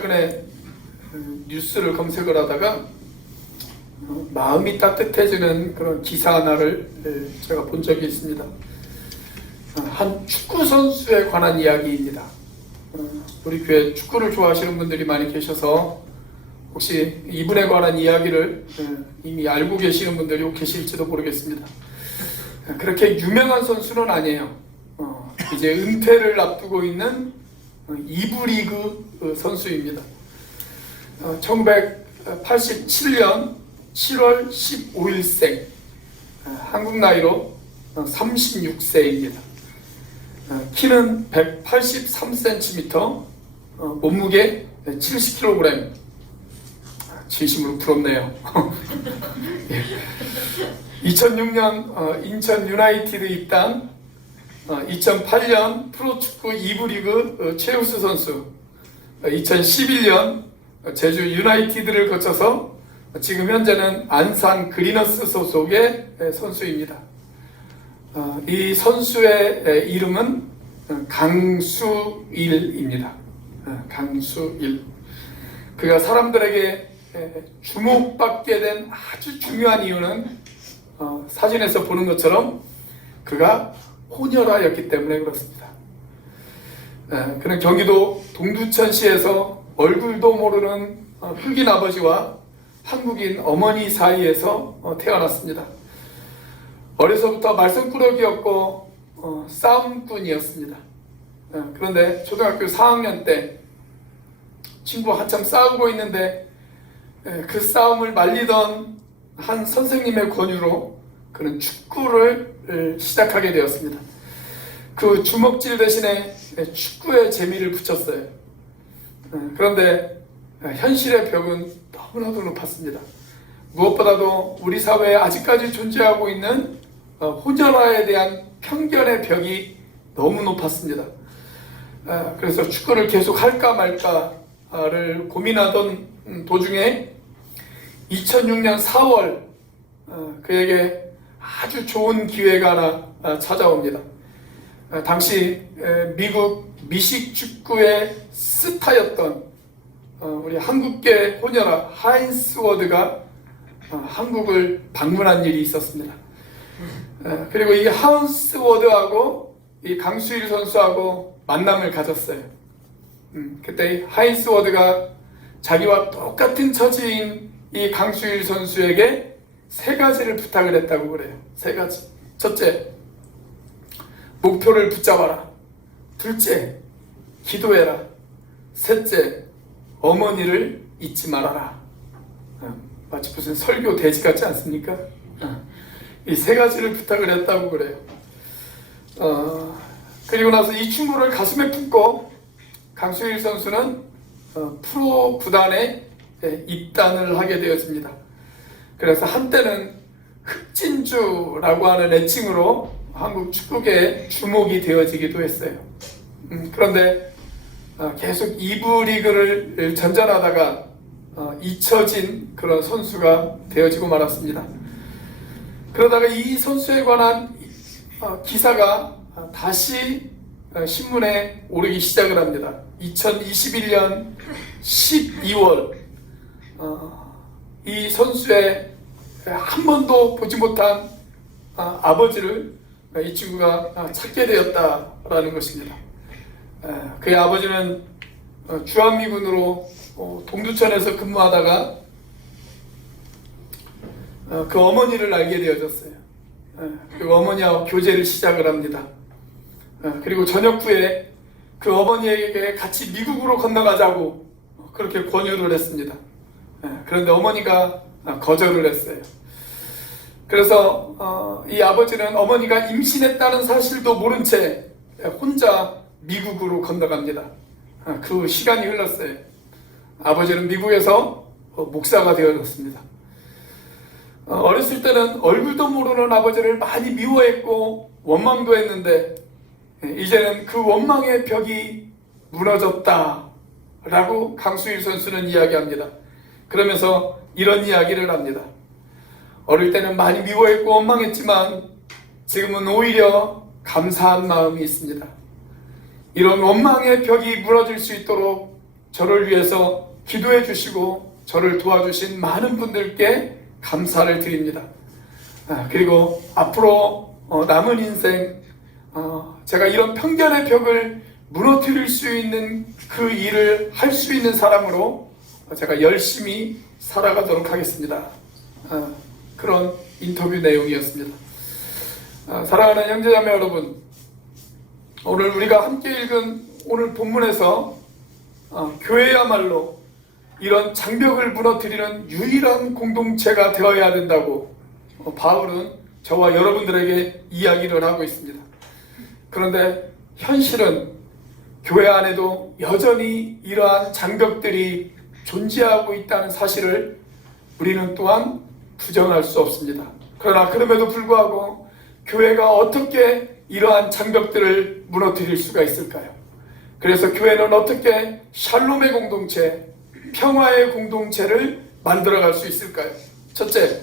최근에 뉴스를 검색을 하다가 마음이 따뜻해지는 그런 기사 하나를 제가 본 적이 있습니다. 한 축구 선수에 관한 이야기입니다. 우리 교회 축구를 좋아하시는 분들이 많이 계셔서 혹시 이분에 관한 이야기를 이미 알고 계시는 분들이 계실지도 모르겠습니다. 그렇게 유명한 선수는 아니에요. 이제 은퇴를 앞두고 있는 2부 리그 선수입니다. 1987년 7월 15일생, 한국 나이로 36세입니다. 키는 183cm, 몸무게 70kg. 진심으로 부럽네요. 2006년 인천 유나이티드 입단, 2008년 프로축구 2부 리그 최우수 선수, 2011년 제주 유나이티드를 거쳐서 지금 현재는 안산 그리너스 소속의 선수입니다. 이 선수의 이름은 강수일입니다. 강수일. 그가 사람들에게 주목받게 된 아주 중요한 이유는 사진에서 보는 것처럼 그가 호녀라였기 때문에 그렇습니다. 그는 경기도 동두천시에서 얼굴도 모르는 흑인 아버지와 한국인 어머니 사이에서 태어났습니다. 어려서부터 말썽꾸러기였고 싸움꾼이었습니다. 그런데 초등학교 4학년 때 친구와 한참 싸우고 있는데 그 싸움을 말리던 한 선생님의 권유로 그는 축구를 시작하게 되었습니다. 그 주먹질 대신에 축구에 재미를 붙였어요. 그런데 현실의 벽은 너무나도 높았습니다. 무엇보다도 우리 사회에 아직까지 존재하고 있는 호녀라에 대한 편견의 벽이 너무 높았습니다. 그래서 축구를 계속 할까 말까를 고민하던 도중에 2006년 4월 그에게 아주 좋은 기회가 하나 찾아옵니다. 당시 미국 미식 축구의 스타였던 우리 한국계 호녀라 하인스 워드가 한국을 방문한 일이 있었습니다. 그리고 이 하인스 워드하고 이 강수일 선수하고 만남을 가졌어요. 그때 하인스 워드가 자기와 똑같은 처지인 이 강수일 선수에게 3가지를 부탁을 했다고 그래요. 3가지. 첫째, 목표를 붙잡아라. 둘째, 기도해라. 셋째, 어머니를 잊지 말아라. 마치 무슨 설교 대지 같지 않습니까? 이 3가지를 부탁을 했다고 그래요. 그리고 나서 이 친구를 가슴에 품고 강수일 선수는 프로 구단에 입단을 하게 되었습니다. 그래서 한때는 흑진주라고 하는 애칭으로 한국 축구계에 주목이 되어지기도 했어요. 그런데 계속 2부 리그를 전전하다가 잊혀진 그런 선수가 되어지고 말았습니다. 그러다가 이 선수에 관한 기사가 다시 신문에 오르기 시작을 합니다. 2021년 12월 이 선수의 한 번도 보지 못한 아버지를 이 친구가 찾게 되었다라는 것입니다. 그의 아버지는 주한미군으로 동두천에서 근무하다가 그 어머니를 알게 되어졌어요. 그리고 어머니와 교제를 시작을 합니다. 그리고 저녁 후에 그 어머니에게 같이 미국으로 건너가자고 그렇게 권유를 했습니다. 그런데 어머니가 거절을 했어요. 그래서 이 아버지는 어머니가 임신했다는 사실도 모른 채 혼자 미국으로 건너갑니다. 그 시간이 흘렀어요. 아버지는 미국에서 목사가 되어졌습니다. 어렸을 때는 얼굴도 모르는 아버지를 많이 미워했고 원망도 했는데 이제는 그 원망의 벽이 무너졌다라고 강수일 선수는 이야기합니다. 그러면서 이런 이야기를 합니다. 어릴 때는 많이 미워했고 원망했지만 지금은 오히려 감사한 마음이 있습니다. 이런 원망의 벽이 무너질 수 있도록 저를 위해서 기도해 주시고 저를 도와주신 많은 분들께 감사를 드립니다. 그리고 앞으로 남은 인생 제가 이런 편견의 벽을 무너뜨릴 수 있는 그 일을 할 수 있는 사람으로 제가 열심히 살아가도록 하겠습니다. 그런 인터뷰 내용이었습니다. 사랑하는 형제자매 여러분, 오늘 우리가 함께 읽은 오늘 본문에서 교회야말로 이런 장벽을 무너뜨리는 유일한 공동체가 되어야 된다고 바울은 저와 여러분들에게 이야기를 하고 있습니다. 그런데 현실은 교회 안에도 여전히 이러한 장벽들이 존재하고 있다는 사실을 우리는 또한 부정할 수 없습니다. 그러나 그럼에도 불구하고 교회가 어떻게 이러한 장벽들을 무너뜨릴 수가 있을까요? 그래서 교회는 어떻게 샬롬의 공동체, 평화의 공동체를 만들어갈 수 있을까요? 첫째,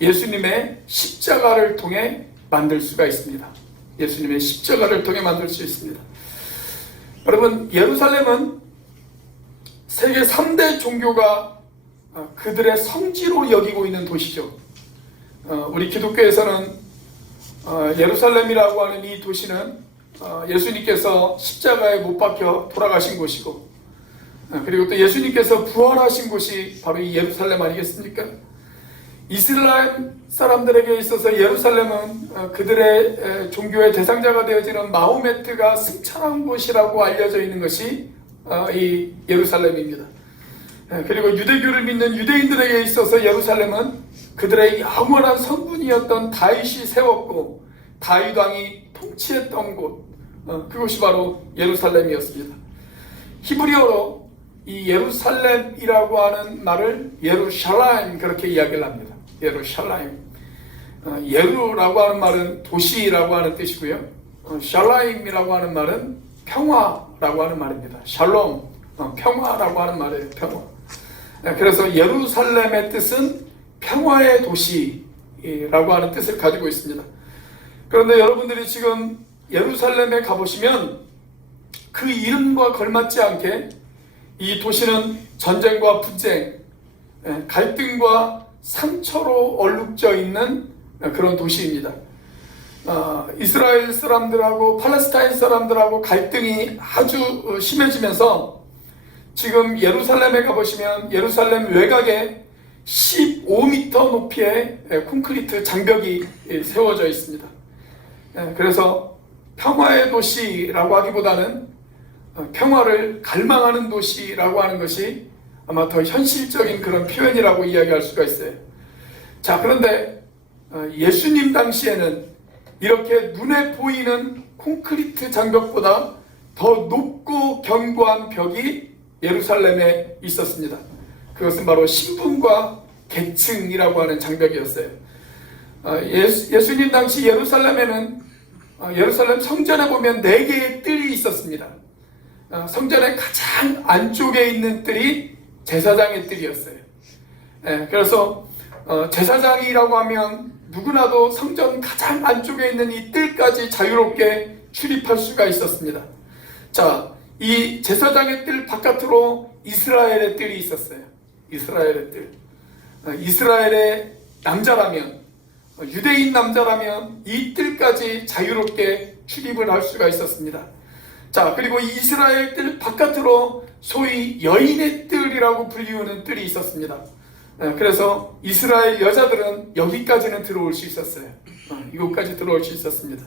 예수님의 십자가를 통해 만들 수가 있습니다. 예수님의 십자가를 통해 만들 수 있습니다. 여러분, 예루살렘은 세계 3대 종교가 그들의 성지로 여기고 있는 도시죠. 우리 기독교에서는 예루살렘이라고 하는 이 도시는 예수님께서 십자가에 못 박혀 돌아가신 곳이고, 그리고 또 예수님께서 부활하신 곳이 바로 이 예루살렘 아니겠습니까? 이스라엘 사람들에게 있어서 예루살렘은 그들의 종교의 대상자가 되어지는 마호메트가 승천한 곳이라고 알려져 있는 것이 이 예루살렘입니다. 그리고 유대교를 믿는 유대인들에게 있어서 예루살렘은 그들의 영원한 성군이었던 다윗이 세웠고 다윗 왕이 통치했던 곳, 그것이 바로 예루살렘이었습니다. 히브리어로 이 예루살렘이라고 하는 말을 예루샬라임 그렇게 이야기를 합니다. 예루샬라임. 예루라고 하는 말은 도시라고 하는 뜻이고요. 샬라임이라고 하는 말은 평화라고 하는 말입니다. 샬롬, 평화라고 하는 말이에요. 평화. 그래서 예루살렘의 뜻은 평화의 도시라고 하는 뜻을 가지고 있습니다. 그런데 여러분들이 지금 예루살렘에 가보시면 그 이름과 걸맞지 않게 이 도시는 전쟁과 분쟁, 갈등과 상처로 얼룩져 있는 그런 도시입니다. 이스라엘 사람들하고 팔레스타인 사람들하고 갈등이 아주 심해지면서 지금 예루살렘에 가보시면 예루살렘 외곽에 15m 높이의 콘크리트 장벽이 세워져 있습니다. 그래서 평화의 도시라고 하기보다는 평화를 갈망하는 도시라고 하는 것이 아마 더 현실적인 그런 표현이라고 이야기할 수가 있어요. 자, 그런데 예수님 당시에는 이렇게 눈에 보이는 콘크리트 장벽보다 더 높고 견고한 벽이 예루살렘에 있었습니다. 그것은 바로 신분과 계층이라고 하는 장벽이었어요. 예수님 당시 예루살렘에는 예루살렘 성전에 보면 4개의 뜰이 있었습니다. 성전의 가장 안쪽에 있는 뜰이 제사장의 뜰이었어요. 그래서 제사장이라고 하면 누구나도 성전 가장 안쪽에 있는 이 뜰까지 자유롭게 출입할 수가 있었습니다. 자, 이 제사장의 뜰 바깥으로 이스라엘의 뜰이 있었어요. 이스라엘의 뜰. 이스라엘의 남자라면, 유대인 남자라면 이 뜰까지 자유롭게 출입을 할 수가 있었습니다. 자, 그리고 이 이스라엘 뜰 바깥으로 소위 여인의 뜰이라고 불리우는 뜰이 있었습니다. 그래서 이스라엘 여자들은 여기까지는 들어올 수 있었어요. 이곳까지 들어올 수 있었습니다.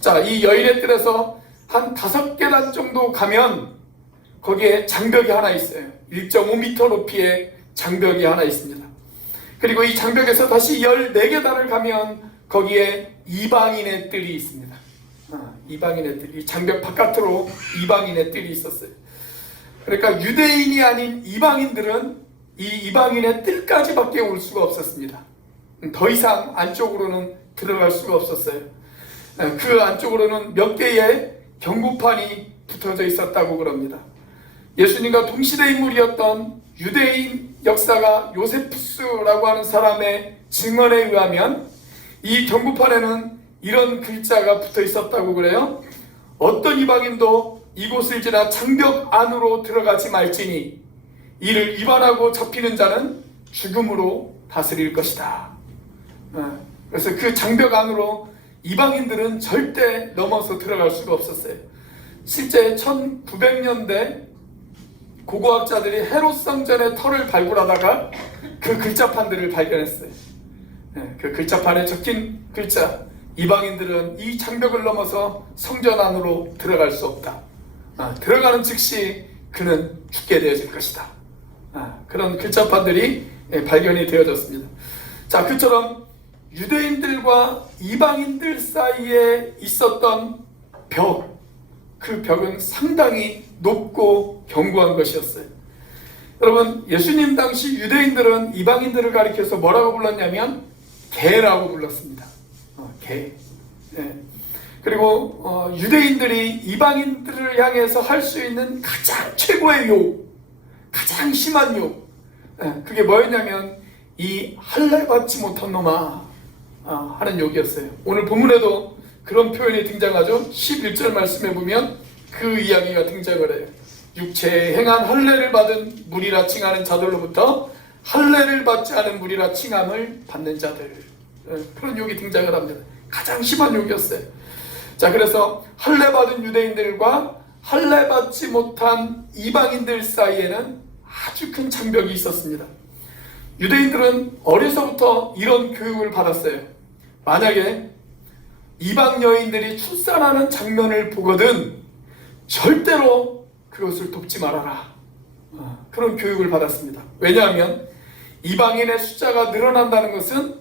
자, 이 여인의 뜰에서 한 5계단 정도 가면 거기에 장벽이 하나 있어요. 1.5m 높이의 장벽이 하나 있습니다. 그리고 이 장벽에서 다시 14계단을 가면 거기에 이방인의 뜰이 있습니다. 이방인의 뜰, 이 장벽 바깥으로 이방인의 뜰이 있었어요. 그러니까 유대인이 아닌 이방인들은 이 이방인의 뜰까지밖에 올 수가 없었습니다. 더 이상 안쪽으로는 들어갈 수가 없었어요. 그 안쪽으로는 몇 개의 경고판이 붙어져 있었다고 그럽니다. 예수님과 동시대 인물이었던 유대인 역사가 요세푸스라고 하는 사람의 증언에 의하면 이 경고판에는 이런 글자가 붙어 있었다고 그래요. 어떤 이방인도 이곳을 지나 장벽 안으로 들어가지 말지니 이를 위반하고 잡히는 자는 죽음으로 다스릴 것이다. 그래서 그 장벽 안으로 이방인들은 절대 넘어서 들어갈 수가 없었어요. 실제 1900년대 고고학자들이 헤롯 성전의 터를 발굴하다가 그 글자판들을 발견했어요. 그 글자판에 적힌 글자, 이방인들은 이 장벽을 넘어서 성전 안으로 들어갈 수 없다. 들어가는 즉시 그는 죽게 되어질 것이다. 그런 글자판들이 발견이 되어졌습니다. 자, 그처럼 유대인들과 이방인들 사이에 있었던 벽, 그 벽은 상당히 높고 견고한 것이었어요. 여러분, 예수님 당시 유대인들은 이방인들을 가리켜서 뭐라고 불렀냐면 개라고 불렀습니다. 개. 그리고 유대인들이 이방인들을 향해서 할 수 있는 가장 최고의 욕, 가장 심한 욕, 그게 뭐였냐면 이 할례 받지 못한 놈아 하는 욕이었어요. 오늘 본문에도 그런 표현이 등장하죠. 11절 말씀에 보면 그 이야기가 등장을 해요. 육체에 행한 할례를 받은 무리라 칭하는 자들로부터 할례를 받지 않은 무리라 칭함을 받는 자들, 그런 욕이 등장을 합니다. 가장 심한 욕이었어요. 자, 그래서 할례 받은 유대인들과 할례 받지 못한 이방인들 사이에는 아주 큰 장벽이 있었습니다. 유대인들은 어려서부터 이런 교육을 받았어요. 만약에 이방 여인들이 출산하는 장면을 보거든 절대로 그것을 돕지 말아라. 그런 교육을 받았습니다. 왜냐하면 이방인의 숫자가 늘어난다는 것은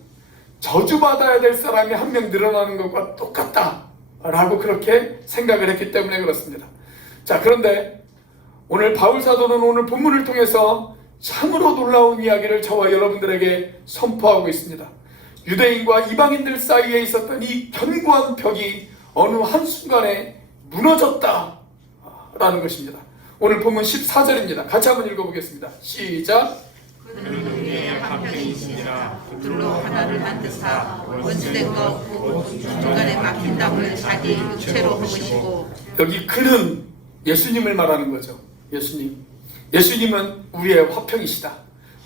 저주받아야 될 사람이 한 명 늘어나는 것과 똑같다 라고 그렇게 생각을 했기 때문에 그렇습니다. 자, 그런데 오늘 바울 사도는 오늘 본문을 통해서 참으로 놀라운 이야기를 저와 여러분들에게 선포하고 있습니다. 유대인과 이방인들 사이에 있었던 이 견고한 벽이 어느 한순간에 무너졌다 라는 것입니다. 오늘 본문 14절입니다. 같이 한번 읽어보겠습니다. 시작. 그는 우리의 한편이시니라. 둘로 하나를 만드사 원수된 것 없고 중간에 막힌 담을 자기 육체로 품으시고. 여기 그는 예수님을 말하는 거죠. 예수님은 우리의 화평이시다.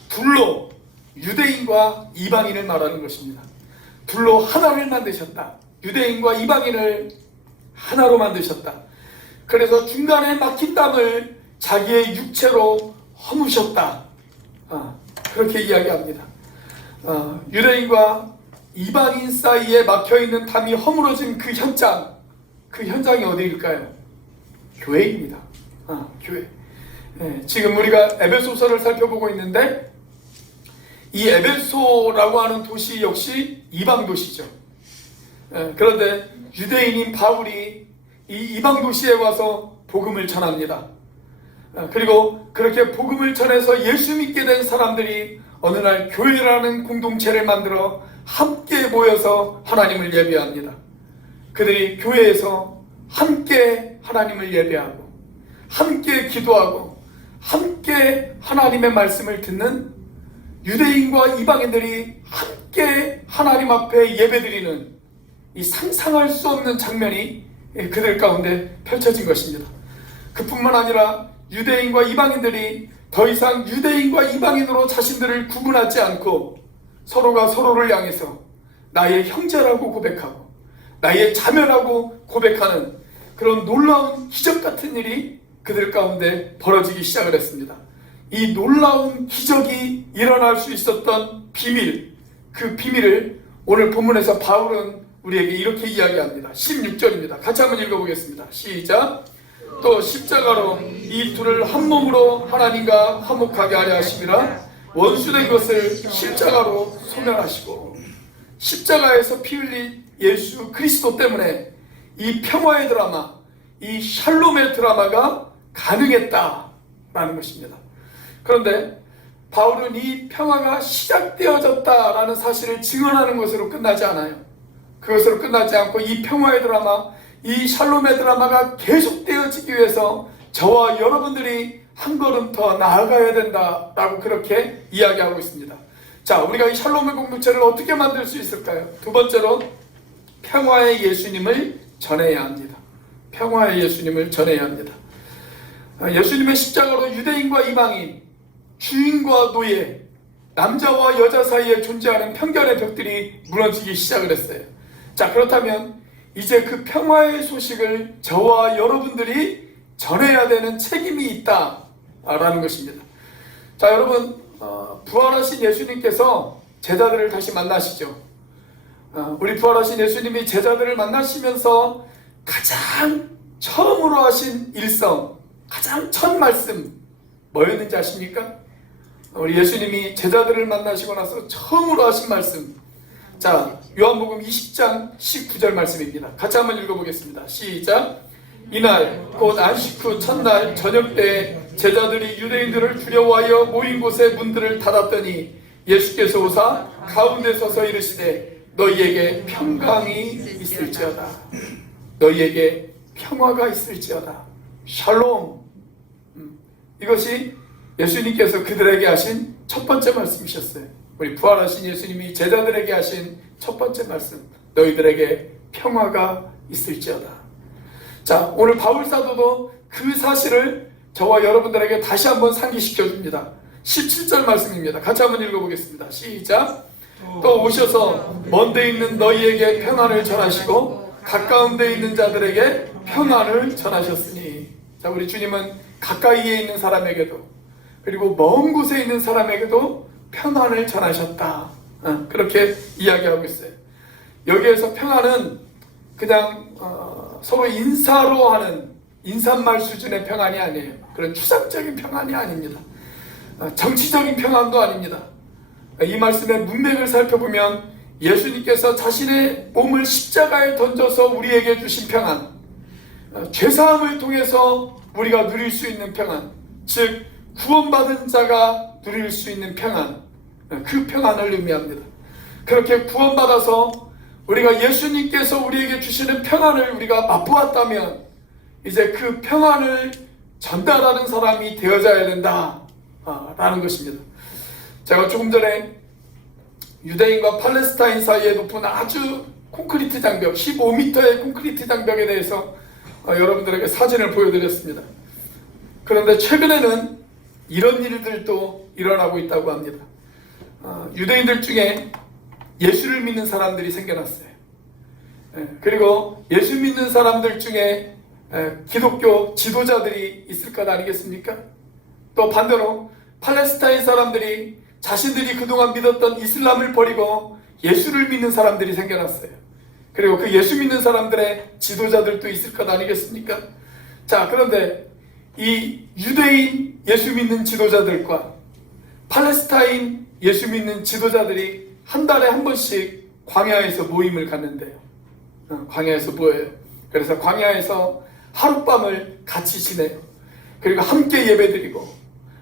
둘로 유대인과 이방인을 말하는 것입니다. 둘로 하나를 만드셨다. 유대인과 이방인을 하나로 만드셨다. 그래서 중간에 막힌 담을 자기의 육체로 허무셨다. 그렇게 이야기합니다. 유대인과 이방인 사이에 막혀있는 담이 허물어진 그 현장이 어디일까요? 교회입니다. 교회. 지금 우리가 에베소서를 살펴보고 있는데 이 에베소라고 하는 도시 역시 이방 도시죠. 그런데 유대인인 바울이 이 이방 도시에 와서 복음을 전합니다. 그리고 그렇게 복음을 전해서 예수 믿게 된 사람들이 어느 날 교회라는 공동체를 만들어 함께 모여서 하나님을 예배합니다. 그들이 교회에서 함께 하나님을 예배하고 함께 기도하고 함께 하나님의 말씀을 듣는 유대인과 이방인들이 함께 하나님 앞에 예배드리는 이 상상할 수 없는 장면이 그들 가운데 펼쳐진 것입니다. 그뿐만 아니라 유대인과 이방인들이 더 이상 유대인과 이방인으로 자신들을 구분하지 않고 서로가 서로를 향해서 나의 형제라고 고백하고 나의 자매라고 고백하는 그런 놀라운 기적 같은 일이 그들 가운데 벌어지기 시작을 했습니다. 이 놀라운 기적이 일어날 수 있었던 비밀, 그 비밀을 오늘 본문에서 바울은 우리에게 이렇게 이야기합니다. 16절입니다. 같이 한번 읽어보겠습니다. 시작. 또 십자가로 이 둘을 한 몸으로 하나님과 화목하게 하려 하심이라. 원수된 것을 십자가로 소멸하시고. 십자가에서 피 흘린 예수 그리스도 때문에 이 평화의 드라마, 이 샬롬의 드라마가 가능했다라는 것입니다. 그런데 바울은 이 평화가 시작되어졌다라는 사실을 증언하는 것으로 끝나지 않아요. 그것으로 끝나지 않고 이 평화의 드라마, 이 샬롬의 드라마가 계속되어지기 위해서 저와 여러분들이 한 걸음 더 나아가야 된다라고 그렇게 이야기하고 있습니다. 자, 우리가 이 샬롬의 공동체를 어떻게 만들 수 있을까요? 두 번째로 평화의 예수님을 전해야 합니다. 평화의 예수님을 전해야 합니다. 예수님의 십자가로 유대인과 이방인, 주인과 노예, 남자와 여자 사이에 존재하는 편견의 벽들이 무너지기 시작을 했어요. 자, 그렇다면 이제 그 평화의 소식을 저와 여러분들이 전해야 되는 책임이 있다라는 것입니다. 자, 여러분, 부활하신 예수님께서 제자들을 다시 만나시죠. 우리 부활하신 예수님이 제자들을 만나시면서 가장 처음으로 하신 일성, 가장 첫 말씀 뭐였는지 아십니까? 우리 예수님이 제자들을 만나시고 나서 처음으로 하신 말씀, 자, 요한복음 20장 19절 말씀입니다. 같이 한번 읽어보겠습니다. 시작. 이날 곧 안식 후 첫날 저녁 때에 제자들이 유대인들을 두려워하여 모인 곳의 문들을 닫았더니 예수께서 오사 가운데 서서 이르시되 너희에게 평강이 있을지어다. 너희에게 평화가 있을지어다. 샬롬. 이것이 예수님께서 그들에게 하신 첫 번째 말씀이셨어요. 우리 부활하신 예수님이 제자들에게 하신 첫 번째 말씀, 너희들에게 평화가 있을지어다. 자, 오늘 바울 사도도 그 사실을 저와 여러분들에게 다시 한번 상기시켜 줍니다. 17절 말씀입니다. 같이 한번 읽어보겠습니다. 시작. 또 오셔서 먼데 있는 너희에게 평안을 전하시고 가까운 데 있는 자들에게 평안을 전하셨으니. 자, 우리 주님은 가까이에 있는 사람에게도 그리고 먼 곳에 있는 사람에게도 평안을 전하셨다. 그렇게 이야기하고 있어요. 여기에서 평안은 그냥 서로 인사로 하는 인사말 수준의 평안이 아니에요. 그런 추상적인 평안이 아닙니다. 정치적인 평안도 아닙니다. 이 말씀의 문맥을 살펴보면 예수님께서 자신의 몸을 십자가에 던져서 우리에게 주신 평안, 죄사함을 통해서 우리가 누릴 수 있는 평안, 즉 구원받은 자가 누릴 수 있는 평안, 그 평안을 의미합니다. 그렇게 구원받아서 우리가 예수님께서 우리에게 주시는 평안을 우리가 맛보았다면 이제 그 평안을 전달하는 사람이 되어져야 된다 라는 것입니다. 제가 조금 전에 유대인과 팔레스타인 사이에 높은 아주 콘크리트 장벽, 15m의 콘크리트 장벽에 대해서 여러분들에게 사진을 보여드렸습니다. 그런데 최근에는 이런 일들도 일어나고 있다고 합니다. 유대인들 중에 예수를 믿는 사람들이 생겨났어요. 그리고 예수 믿는 사람들 중에 기독교 지도자들이 있을 것 아니겠습니까? 또 반대로 팔레스타인 사람들이 자신들이 그동안 믿었던 이슬람을 버리고 예수를 믿는 사람들이 생겨났어요. 그리고 그 예수 믿는 사람들의 지도자들도 있을 것 아니겠습니까? 자, 그런데 이 유대인 예수 믿는 지도자들과 팔레스타인 예수 믿는 지도자들이 한 달에 한 번씩 광야에서 모임을 갖는데요. 광야에서 모여요. 그래서 광야에서 하룻밤을 같이 지내요. 그리고 함께 예배드리고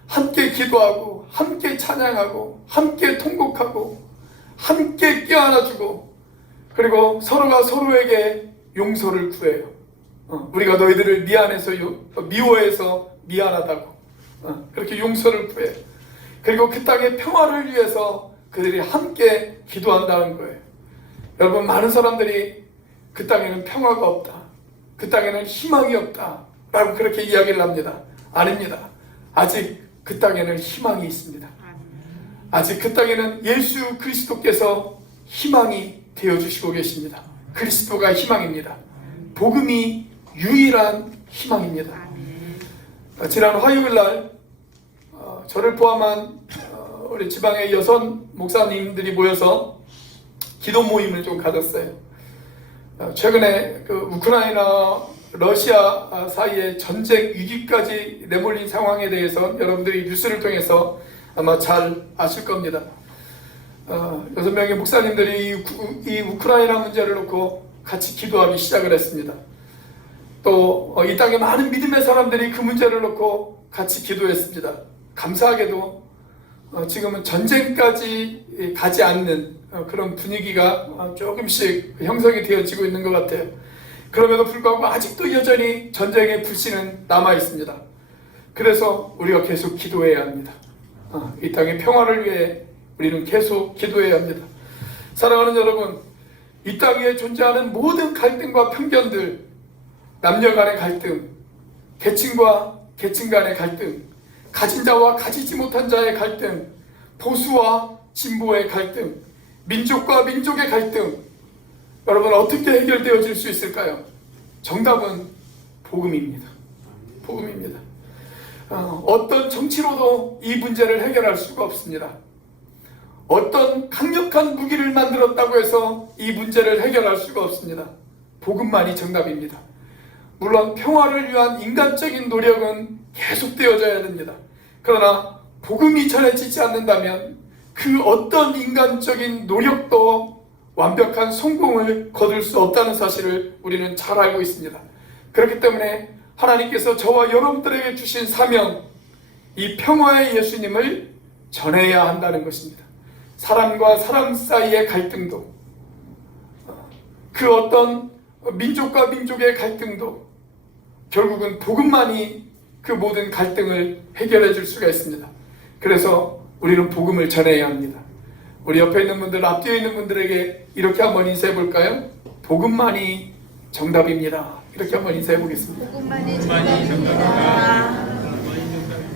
함께 기도하고 함께 찬양하고 함께 통곡하고 함께 껴안아주고 그리고 서로가 서로에게 용서를 구해요. 우리가 너희들을 미워해서 미안하다고 그렇게 용서를 구해요. 그리고 그 땅의 평화를 위해서 그들이 함께 기도한다는 거예요. 여러분, 많은 사람들이 그 땅에는 평화가 없다, 그 땅에는 희망이 없다 라고 그렇게 이야기를 합니다. 아닙니다. 아직 그 땅에는 희망이 있습니다. 아직 그 땅에는 예수 그리스도께서 희망이 되어주시고 계십니다. 그리스도가 희망입니다. 복음이 유일한 희망입니다. 지난 화요일날 저를 포함한 우리 지방의 여선 목사님들이 모여서 기도 모임을 좀 가졌어요. 최근에 그 우크라이나 러시아 사이의 전쟁 위기까지 내몰린 상황에 대해서 여러분들이 뉴스를 통해서 아마 잘 아실 겁니다. 6명의 목사님들이 이 우크라이나 문제를 놓고 같이 기도하기 시작을 했습니다. 또 이 땅에 많은 믿음의 사람들이 그 문제를 놓고 같이 기도했습니다. 감사하게도 지금은 전쟁까지 가지 않는 그런 분위기가 조금씩 형성이 되어지고 있는 것 같아요. 그럼에도 불구하고 아직도 여전히 전쟁의 불씨는 남아 있습니다. 그래서 우리가 계속 기도해야 합니다. 이 땅의 평화를 위해 우리는 계속 기도해야 합니다. 사랑하는 여러분, 이 땅에 존재하는 모든 갈등과 편견들, 남녀 간의 갈등, 계층과 계층 간의 갈등, 가진 자와 가지지 못한 자의 갈등, 보수와 진보의 갈등, 민족과 민족의 갈등, 여러분 어떻게 해결되어질 수 있을까요? 정답은 복음입니다. 복음입니다. 어떤 정치로도 이 문제를 해결할 수가 없습니다. 어떤 강력한 무기를 만들었다고 해서 이 문제를 해결할 수가 없습니다. 복음만이 정답입니다. 물론 평화를 위한 인간적인 노력은 계속되어져야 됩니다. 그러나 복음이 전해지지 않는다면 그 어떤 인간적인 노력도 완벽한 성공을 거둘 수 없다는 사실을 우리는 잘 알고 있습니다. 그렇기 때문에 하나님께서 저와 여러분들에게 주신 사명, 이 평화의 예수님을 전해야 한다는 것입니다. 사람과 사람 사이의 갈등도, 그 어떤 민족과 민족의 갈등도 결국은 복음만이 그 모든 갈등을 해결해 줄 수가 있습니다. 그래서 우리는 복음을 전해야 합니다. 우리 옆에 있는 분들, 앞뒤에 있는 분들에게 이렇게 한번 인사해 볼까요? 복음만이 정답입니다. 이렇게 한번 인사해 보겠습니다. 복음만이 정답입니다.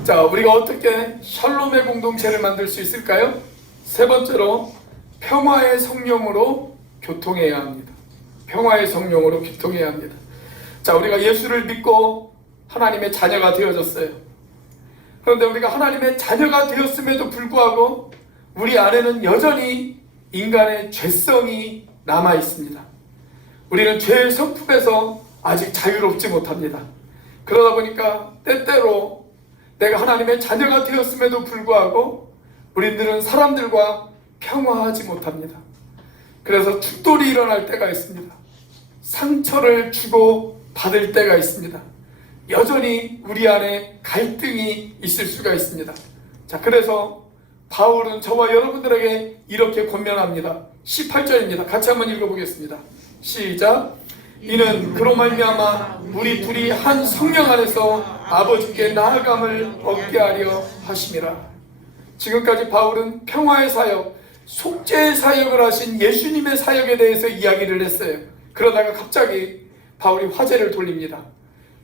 자, 우리가 어떻게 샬롬의 공동체를 만들 수 있을까요? 세 번째로 평화의 성령으로 교통해야 합니다. 평화의 성령으로 교통해야 합니다. 자, 우리가 예수를 믿고 하나님의 자녀가 되어졌어요. 그런데 우리가 하나님의 자녀가 되었음에도 불구하고 우리 안에는 여전히 인간의 죄성이 남아 있습니다. 우리는 죄의 성품에서 아직 자유롭지 못합니다. 그러다 보니까 때때로 내가 하나님의 자녀가 되었음에도 불구하고 우리들은 사람들과 평화하지 못합니다. 그래서 충돌이 일어날 때가 있습니다. 상처를 주고 받을 때가 있습니다. 여전히 우리 안에 갈등이 있을 수가 있습니다. 자, 그래서 바울은 저와 여러분들에게 이렇게 권면합니다. 18절입니다. 같이 한번 읽어보겠습니다. 시작. 이는 그로 말미암아 우리 둘이 한 성령 안에서 아버지께 나아감을 얻게 하려 하심이라. 지금까지 바울은 평화의 사역, 속죄의 사역을 하신 예수님의 사역에 대해서 이야기를 했어요. 그러다가 갑자기 바울이 화제를 돌립니다.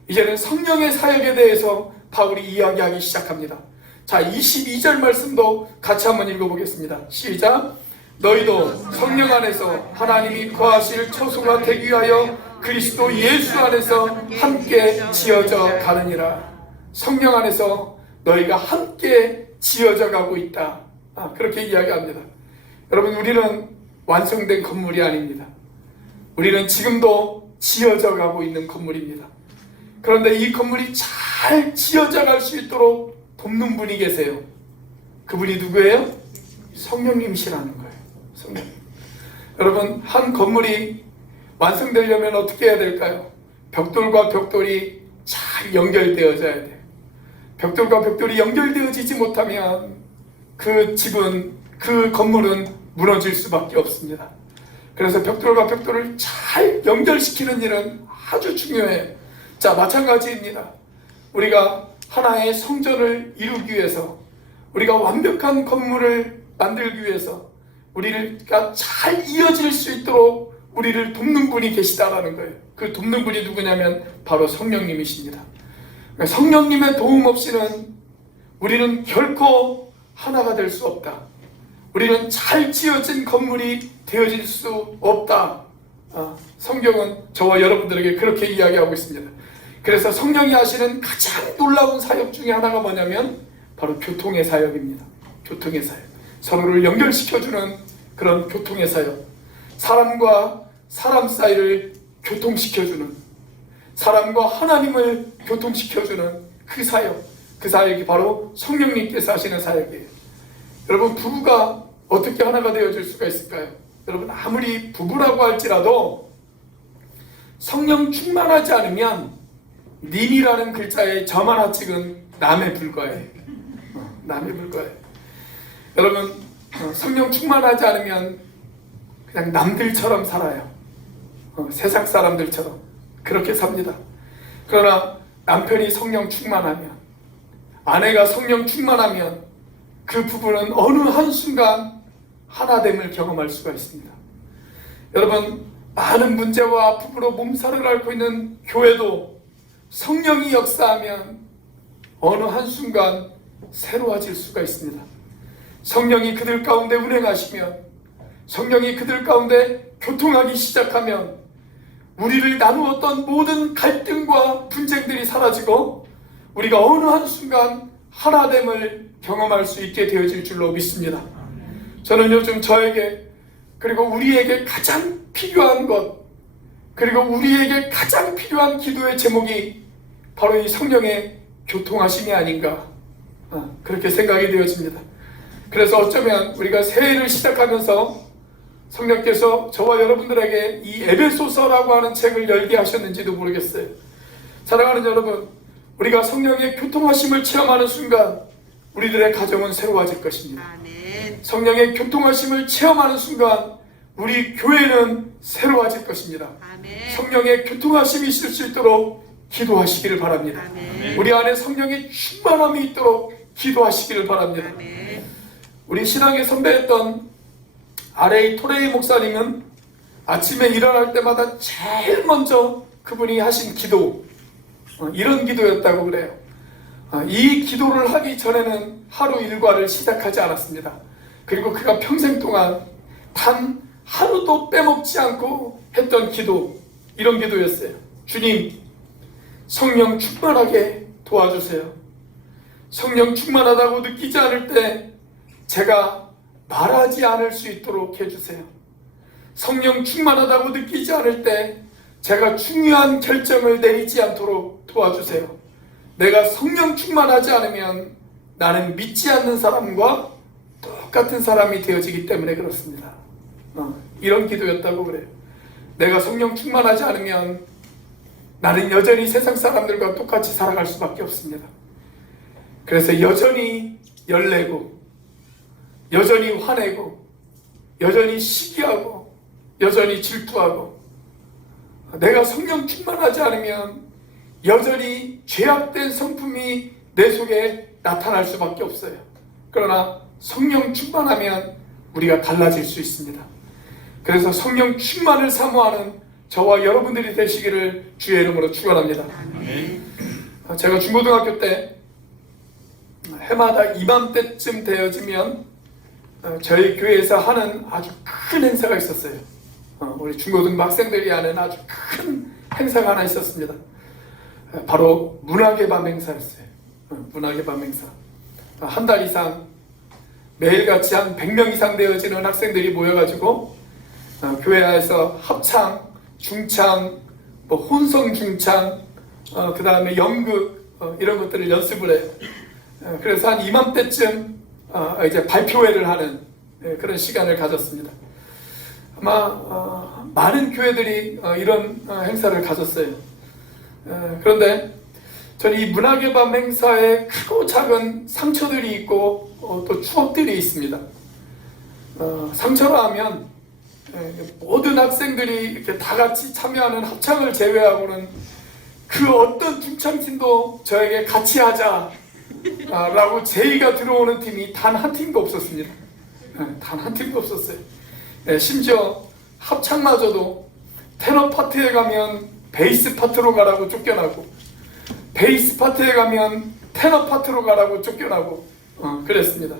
이제는 성령의 사역에 대해서 바울이 이야기하기 시작합니다. 자, 22절 말씀도 같이 한번 읽어보겠습니다. 시작. 너희도 성령 안에서 하나님이 거하실 처소가 되기 위하여 그리스도 예수 안에서 함께 지어져 가느니라. 성령 안에서 너희가 함께 지어져 가고 있다. 그렇게 이야기합니다. 여러분, 우리는 완성된 건물이 아닙니다. 우리는 지금도 지어져 가고 있는 건물입니다. 그런데 이 건물이 잘 지어져 갈 수 있도록 돕는 분이 계세요. 그분이 누구예요? 성령님이시라는 거예요. 성령. 여러분, 한 건물이 완성되려면 어떻게 해야 될까요? 벽돌과 벽돌이 잘 연결되어져야 돼요. 벽돌과 벽돌이 연결되어지지 못하면 그 집은, 그 건물은 무너질 수밖에 없습니다. 그래서 벽돌과 벽돌을 잘 연결시키는 일은 아주 중요해요. 자, 마찬가지입니다. 우리가 하나의 성전을 이루기 위해서, 우리가 완벽한 건물을 만들기 위해서 우리가 잘 이어질 수 있도록 우리를 돕는 분이 계시다라는 거예요. 그 돕는 분이 누구냐면 바로 성령님이십니다. 그러니까 성령님의 도움 없이는 우리는 결코 하나가 될 수 없다. 우리는 잘 지어진 건물이 되어질 수 없다. 성경은 저와 여러분들에게 그렇게 이야기하고 있습니다. 그래서 성령이 하시는 가장 놀라운 사역 중에 하나가 뭐냐면 바로 교통의 사역입니다. 교통의 사역. 서로를 연결시켜주는 그런 교통의 사역. 사람과 사람 사이를 교통시켜주는, 사람과 하나님을 교통시켜주는 그 사역. 그 사역이 바로 성령님께서 하시는 사역이에요. 여러분, 부부가 어떻게 하나가 되어질 수가 있을까요? 여러분, 아무리 부부라고 할지라도 성령 충만하지 않으면 님이라는 글자에 점 하나 찍은 남에 불과해요. 남에 불과해요. 여러분, 성령 충만하지 않으면 그냥 남들처럼 살아요. 세상 사람들처럼 그렇게 삽니다. 그러나 남편이 성령 충만하면, 아내가 성령 충만하면 그 부부는 어느 한순간 하나됨을 경험할 수가 있습니다. 여러분, 많은 문제와 아픔으로 몸살을 앓고 있는 교회도 성령이 역사하면 어느 한순간 새로워질 수가 있습니다. 성령이 그들 가운데 운행하시면, 성령이 그들 가운데 교통하기 시작하면 우리를 나누었던 모든 갈등과 분쟁들이 사라지고 우리가 어느 한순간 하나됨을 경험할 수 있게 되어질 줄로 믿습니다. 저는 요즘 저에게, 그리고 우리에게 가장 필요한 것, 그리고 우리에게 가장 필요한 기도의 제목이 바로 이 성령의 교통하심이 아닌가, 그렇게 생각이 되어집니다. 그래서 어쩌면 우리가 새해를 시작하면서 성령께서 저와 여러분들에게 이 에베소서라고 하는 책을 열게 하셨는지도 모르겠어요. 사랑하는 여러분, 우리가 성령의 교통하심을 체험하는 순간 우리들의 가정은 새로워질 것입니다. 아멘. 성령의 교통하심을 체험하는 순간 우리 교회는 새로워질 것입니다. 아멘. 성령의 교통하심이 있을 수 있도록 기도하시기를 바랍니다. 아멘. 우리 안에 성령의 충만함이 있도록 기도하시기를 바랍니다. 아멘. 우리 신앙의 선배였던 R.A. 토레이 목사님은 아침에 일어날 때마다 제일 먼저 그분이 하신 기도, 이런 기도였다고 그래요. 이 기도를 하기 전에는 하루 일과를 시작하지 않았습니다. 그리고 그가 평생 동안 단 하루도 빼먹지 않고 했던 기도, 이런 기도였어요. 주님, 성령 충만하게 도와주세요. 성령 충만하다고 느끼지 않을 때 제가 말하지 않을 수 있도록 해주세요. 성령 충만하다고 느끼지 않을 때 제가 중요한 결정을 내리지 않도록 도와주세요. 내가 성령 충만하지 않으면 나는 믿지 않는 사람과 똑같은 사람이 되어지기 때문에 그렇습니다. 이런 기도였다고 그래요. 내가 성령 충만하지 않으면 나는 여전히 세상 사람들과 똑같이 살아갈 수밖에 없습니다. 그래서 여전히 열내고, 여전히 화내고, 여전히 시기하고, 여전히 질투하고, 내가 성령 충만하지 않으면 여전히 죄악된 성품이 내 속에 나타날 수밖에 없어요. 그러나 성령 충만하면 우리가 달라질 수 있습니다. 그래서 성령 충만을 사모하는 저와 여러분들이 되시기를 주의 이름으로 축원합니다. 제가 중고등학교 때 해마다 이맘때쯤 되어지면 저희 교회에서 하는 아주 큰 행사가 있었어요. 우리 중고등부 학생들이 하는 아주 큰 행사가 하나 있었습니다. 바로 문학의 밤 행사였어요. 문학의 밤 행사. 한 달 이상 매일같이 한 100명 이상 되어지는 학생들이 모여가지고 교회 안에서 합창, 중창, 혼성 중창, 그 다음에 연극, 이런 것들을 연습을 해요. 그래서 한 이맘때쯤 이제 발표회를 하는 그런 시간을 가졌습니다. 아마 많은 교회들이 이런 행사를 가졌어요. 그런데 저는 이 문학의 밤 행사에 크고 작은 상처들이 있고 또 추억들이 있습니다. 상처라 하면 모든 학생들이 이렇게 다 같이 참여하는 합창을 제외하고는 그 어떤 중창팀도 저에게 같이 하자 라고 제의가 들어오는 팀이 단 한 팀도 없었습니다. 단 한 팀도 없었어요. 심지어 합창마저도 테너 파트에 가면 베이스 파트로 가라고 쫓겨나고, 베이스 파트에 가면 테너 파트로 가라고 쫓겨나고 그랬습니다.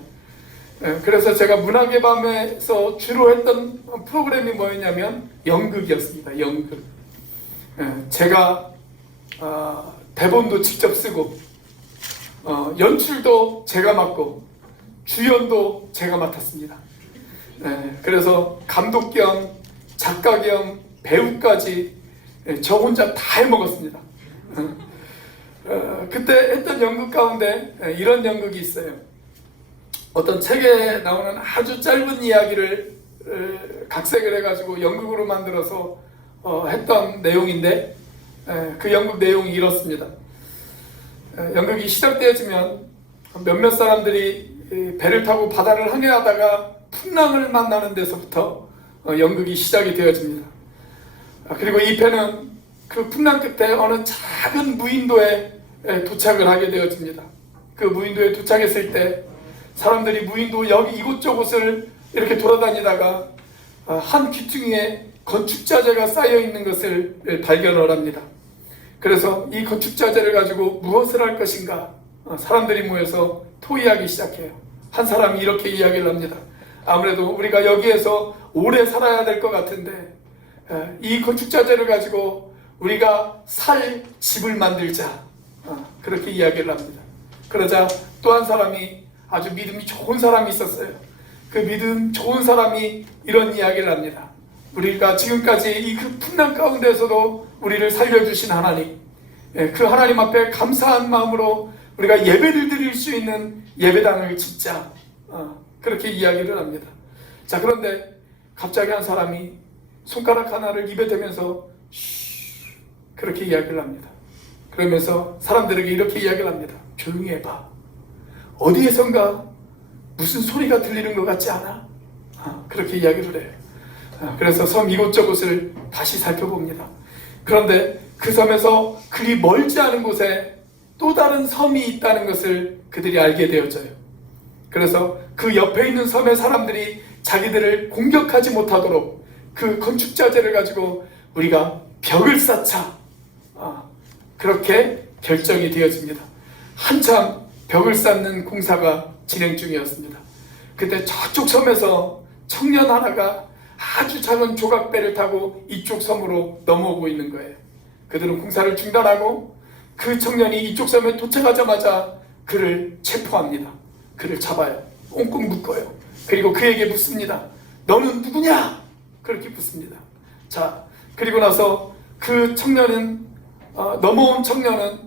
그래서 제가 문학의 밤에서 주로 했던 프로그램이 뭐였냐면 연극이었습니다. 연극. 제가 대본도 직접 쓰고 연출도 제가 맡고 주연도 제가 맡았습니다. 그래서 감독 겸 작가 겸 배우까지 저 혼자 다 해먹었습니다. 그때 했던 연극 가운데 이런 연극이 있어요. 어떤 책에 나오는 아주 짧은 이야기를 각색을 해가지고 연극으로 만들어서 했던 내용인데, 그 연극 내용이 이렇습니다. 연극이 시작되어지면 몇몇 사람들이 배를 타고 바다를 항해하다가 풍랑을 만나는 데서부터 연극이 시작이 되어집니다. 그리고 이 편은 그 풍랑 끝에 어느 작은 무인도에 도착을 하게 되어집니다. 그 무인도에 도착했을 때 사람들이 무인도 여기 이곳저곳을 이렇게 돌아다니다가 한 귀퉁이에 건축자재가 쌓여 있는 것을 발견을 합니다. 그래서 이 건축자재를 가지고 무엇을 할 것인가 사람들이 모여서 토의하기 시작해요. 한 사람이 이렇게 이야기를 합니다. 아무래도 우리가 여기에서 오래 살아야 될 것 같은데 이 건축자재를 가지고 우리가 살 집을 만들자, 그렇게 이야기를 합니다. 그러자 또 한 사람이, 아주 믿음이 좋은 사람이 있었어요. 그 믿음 좋은 사람이 이런 이야기를 합니다. 우리가 지금까지 이 그 풍랑 가운데서도 우리를 살려주신 하나님, 그 하나님 앞에 감사한 마음으로 우리가 예배를 드릴 수 있는 예배당을 짓자, 그렇게 이야기를 합니다. 자, 그런데 갑자기 한 사람이 손가락 하나를 입에 대면서 그렇게 이야기를 합니다. 그러면서 사람들에게 이렇게 이야기를 합니다. 조용히 해봐. 어디에선가 무슨 소리가 들리는 것 같지 않아? 그렇게 이야기를 해요. 그래서 섬 이곳저곳을 다시 살펴봅니다. 그런데 그 섬에서 그리 멀지 않은 곳에 또 다른 섬이 있다는 것을 그들이 알게 되어져요. 그래서 그 옆에 있는 섬의 사람들이 자기들을 공격하지 못하도록 그 건축자재를 가지고 우리가 벽을 쌓자, 그렇게 결정이 되어집니다. 한참 벽을 쌓는 공사가 진행 중이었습니다. 그때 저쪽 섬에서 청년 하나가 아주 작은 조각배를 타고 이쪽 섬으로 넘어오고 있는 거예요. 그들은 공사를 중단하고 그 청년이 이쪽 섬에 도착하자마자 그를 체포합니다. 그를 잡아요. 꽁꽁 묶어요. 그리고 그에게 묻습니다. 너는 누구냐? 그렇게 묻습니다. 자, 그리고 나서 그 청년은, 넘어온 청년은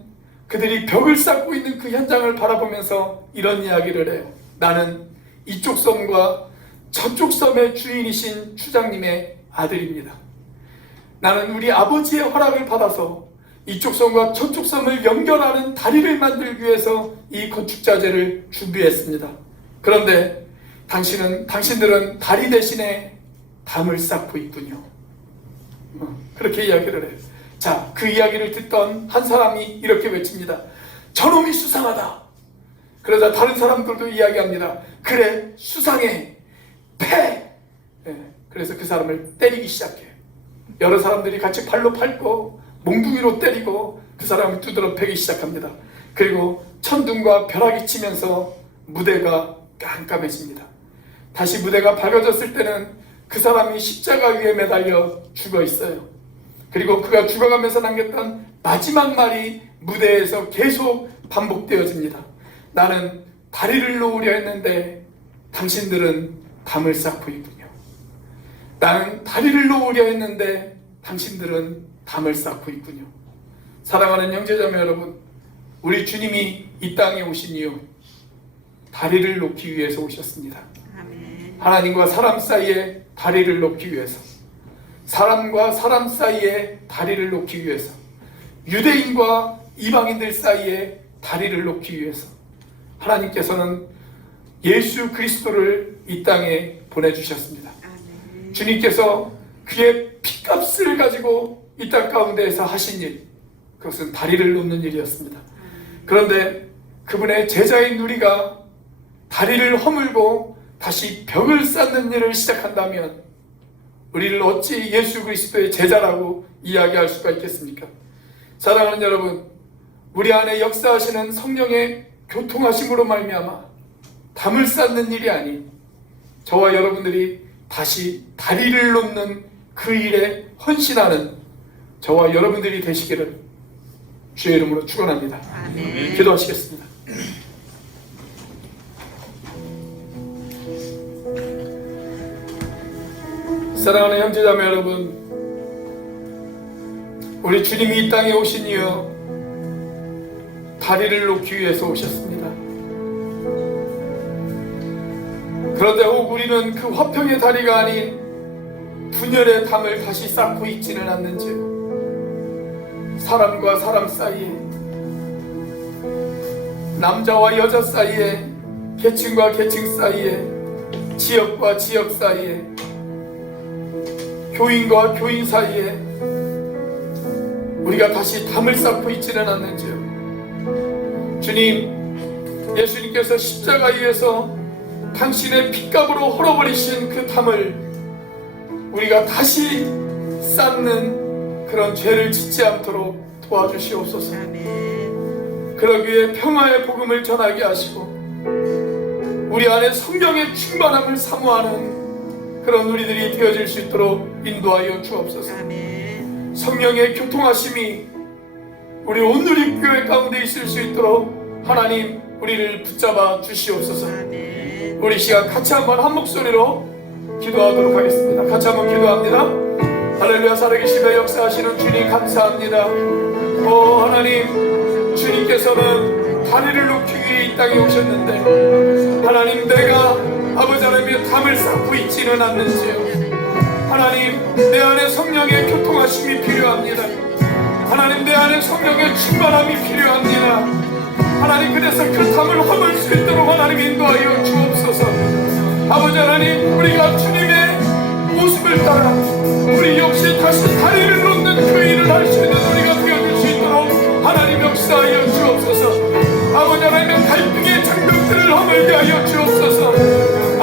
그들이 벽을 쌓고 있는 그 현장을 바라보면서 이런 이야기를 해요. 나는 이쪽 섬과 저쪽 섬의 주인이신 추장님의 아들입니다. 나는 우리 아버지의 허락을 받아서 이쪽 섬과 저쪽 섬을 연결하는 다리를 만들기 위해서 이 건축자재를 준비했습니다. 그런데 당신들은 다리 대신에 담을 쌓고 있군요. 그렇게 이야기를 해요. 자, 그 이야기를 듣던 한 사람이 이렇게 외칩니다. 저놈이 수상하다. 그러자 다른 사람들도 이야기합니다. 그래, 수상해. 패! 그래서 그 사람을 때리기 시작해요. 여러 사람들이 같이 발로 밟고 몽둥이로 때리고 그 사람을 두드러 패기 시작합니다. 그리고 천둥과 벼락이 치면서 무대가 깜깜해집니다. 다시 무대가 밝아졌을 때는 그 사람이 십자가 위에 매달려 죽어 있어요. 그리고 그가 죽어가면서 남겼던 마지막 말이 무대에서 계속 반복되어집니다. 나는 다리를 놓으려 했는데 당신들은 담을 쌓고 있군요. 나는 다리를 놓으려 했는데 당신들은 담을 쌓고 있군요. 사랑하는 형제자매 여러분, 우리 주님이 이 땅에 오신 이유, 다리를 놓기 위해서 오셨습니다. 아멘. 하나님과 사람 사이에 다리를 놓기 위해서, 사람과 사람 사이에 다리를 놓기 위해서, 유대인과 이방인들 사이에 다리를 놓기 위해서 하나님께서는 예수 그리스도를 이 땅에 보내주셨습니다. 아멘. 주님께서 그의 피값을 가지고 이 땅 가운데에서 하신 일, 그것은 다리를 놓는 일이었습니다. 그런데 그분의 제자인 우리가 다리를 허물고 다시 벽을 쌓는 일을 시작한다면 우리를 어찌 예수 그리스도의 제자라고 이야기할 수가 있겠습니까? 사랑하는 여러분, 우리 안에 역사하시는 성령의 교통하심으로 말미암아 담을 쌓는 일이 아닌 저와 여러분들이 다시 다리를 놓는 그 일에 헌신하는 저와 여러분들이 되시기를 주의 이름으로 축원합니다. 아멘. 기도하시겠습니다. 사랑하는 형제자매 여러분, 우리 주님이 이 땅에 오신 이유 다리를 놓기 위해서 오셨습니다. 그런데 혹 우리는 그 화평의 다리가 아닌 분열의 담을 다시 쌓고 있지는 않는지, 사람과 사람 사이에, 남자와 여자 사이에, 계층과 계층 사이에, 지역과 지역 사이에, 교인과 교인 사이에 우리가 다시 담을 쌓고 있지는 않는지요. 주님, 예수님께서 십자가 위에서 당신의 핏값으로 헐어버리신 그 담을 우리가 다시 쌓는 그런 죄를 짓지 않도록 도와주시옵소서. 아멘. 그러기 위해 평화의 복음을 전하게 하시고 우리 안에 성령의 충만함을 사모하는 그런 우리들이 되어질 수 있도록 인도하여 주옵소서. 아멘. 성령의 교통하심이 우리 온누리 교회 가운데 있을 수 있도록 하나님 우리를 붙잡아 주시옵소서. 아멘. 우리 시간 같이 한번 한 목소리로 기도하도록 하겠습니다. 같이 한번 기도합니다. 할렐루야. 살아계시며 역사하시는 주님 감사합니다. 오 하나님, 주님께서는 다리를 놓기 위해 이 땅에 오셨는데 하나님, 내가 아버지 하나님의 담을 쌓고 있지는 않는지요. 하나님, 내 안에 성령의 교통하심이 필요합니다. 하나님, 내 안에 성령의 충만함이 필요합니다. 하나님, 그래서 그 담을 허물 수 있도록 하나님 인도하여 주옵소서. 아버지 하나님, 우리가 주님의 모습을 따라 우리 역시 다시 다리를 놓는 그 일을 할 수 있는 우리가 되어줄 수 있도록 하나님 역사하여 주옵소서. 아버지 하나님의 갈등의 장벽들을 허물게 하여 주옵소서.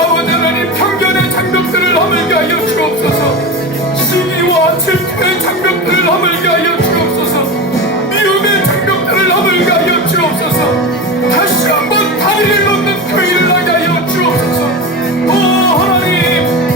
아버지 하나님, 편견의 장벽들을 허물게 하여 주옵소서. 시기와 질투의 장벽들을 허물게 하여 주옵소서. 미움의 장벽들을 허물게 하여 주옵소서. 다시 한번 다리를 놓는 그 일을 하게 하여 주옵소서. 오 하나님,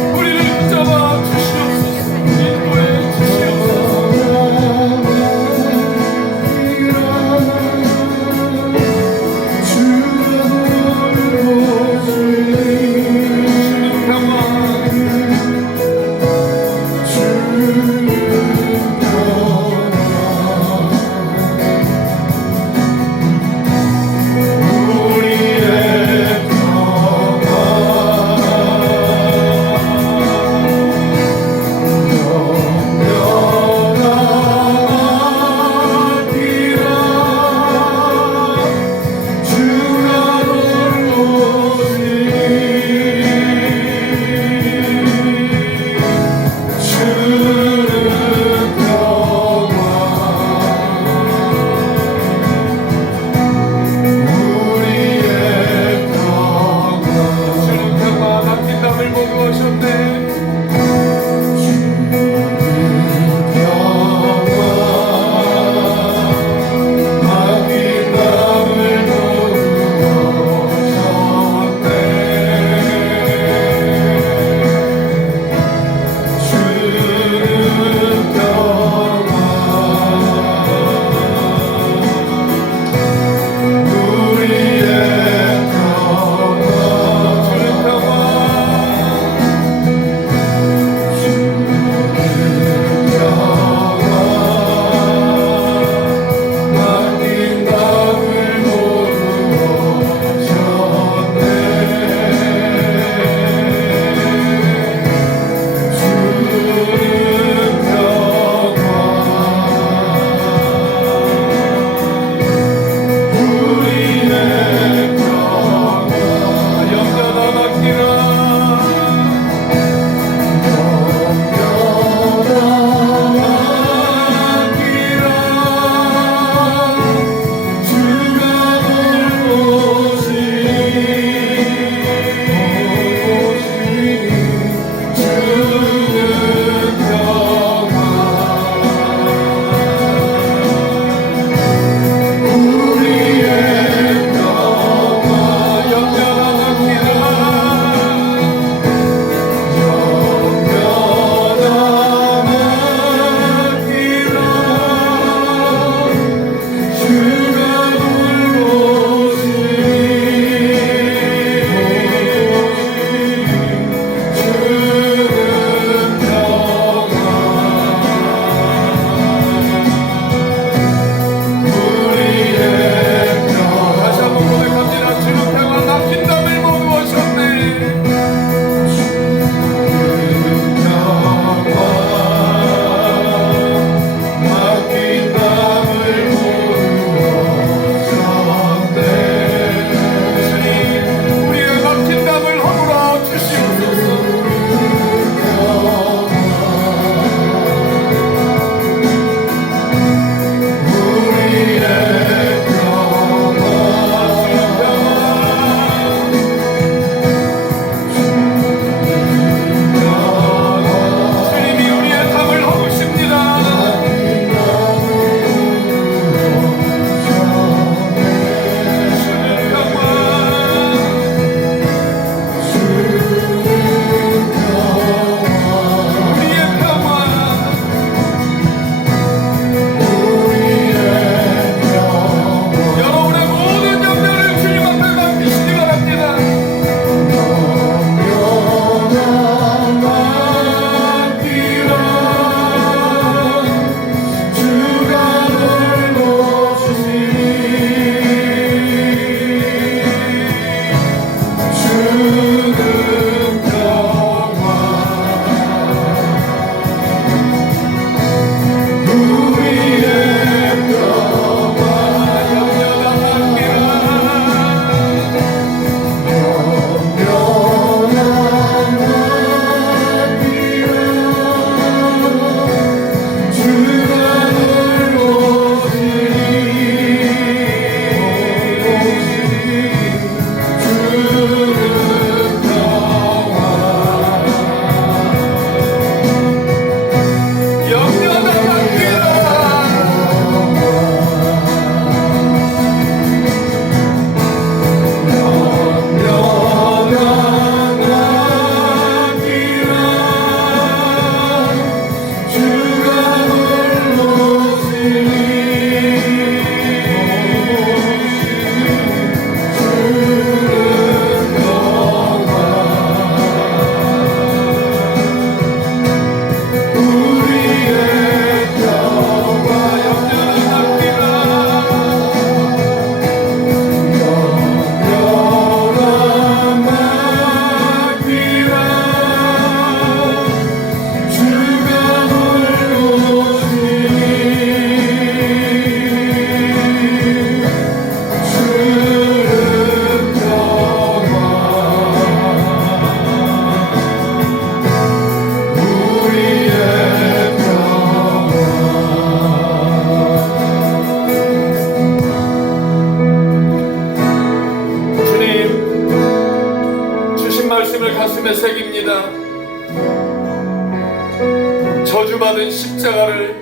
저주받은 십자가를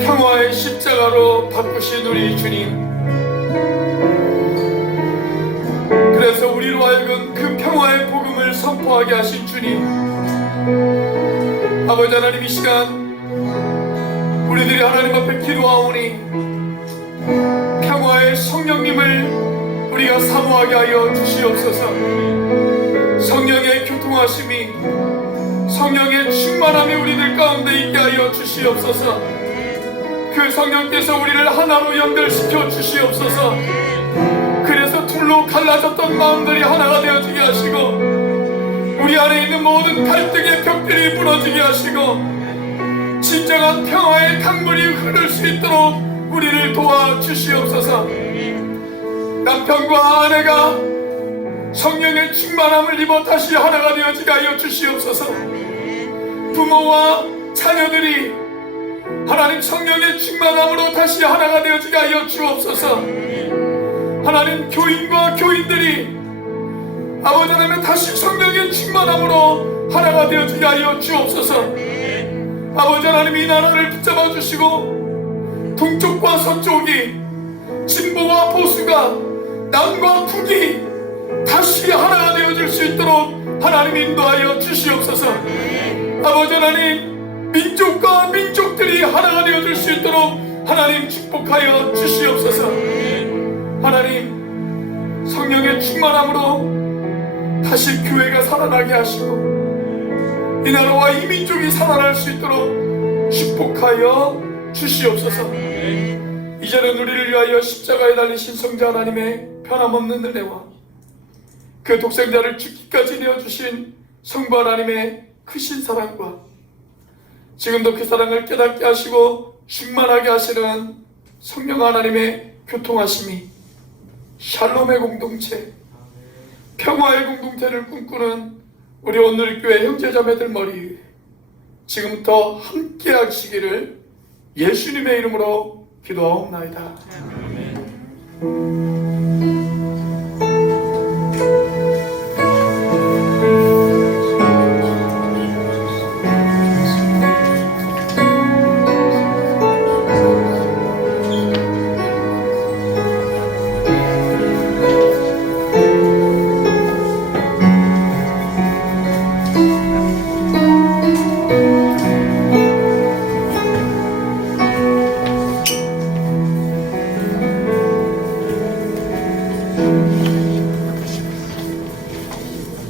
평화의 십자가로 바꾸신 우리 주님, 그래서 우리로 하여금 그 평화의 복음을 선포하게 하신 주님, 아버지 하나님, 이 시간 우리들이 하나님 앞에 기도하오니 평화의 성령님을 우리가 사모하게 하여 주시옵소서. 성령의 교통하심이, 성령의 충만함이 우리들 가운데 있게 하여 주시옵소서. 그 성령께서 우리를 하나로 연결시켜 주시옵소서. 그래서 둘로 갈라졌던 마음들이 하나가 되어지게 하시고, 우리 안에 있는 모든 갈등의 벽들이 부러지게 하시고, 진정한 평화의 강물이 흐를 수 있도록 우리를 도와주시옵소서. 남편과 아내가 성령의 충만함을 입어 다시 하나가 되어지게 하여 주시옵소서. 부모와 자녀들이 하나님 성령의 충만함으로 다시 하나가 되어지게 하여 주옵소서. 하나님, 교인과 교인들이 아버지 하나님 다시 성령의 충만함으로 하나가 되어지게 하여 주옵소서. 아버지 하나님, 이 나라를 붙잡아 주시고 동쪽과 서쪽이, 진보와 보수가, 남과 북이 다시 하나가 되어질 수 있도록 하나님 인도하여 주시옵소서. 아버지 하나님, 민족과 민족들이 하나가 되어질 수 있도록 하나님 축복하여 주시옵소서. 하나님, 성령의 충만함으로 다시 교회가 살아나게 하시고 이 나라와 이 민족이 살아날 수 있도록 축복하여 주시옵소서. 이제는 우리를 위하여 십자가에 달리신 성자 하나님의 변함없는 은혜와 그 독생자를 죽기까지 내어주신 성부 하나님의 크신 사랑과 지금도 그 사랑을 깨닫게 하시고 충만하게 하시는 성령 하나님의 교통하심이, 샬롬의 공동체, 평화의 공동체를 꿈꾸는 우리 오늘교회 형제자매들 머리 위에 지금부터 함께 하시기를 예수님의 이름으로 기도하옵나이다. 아멘.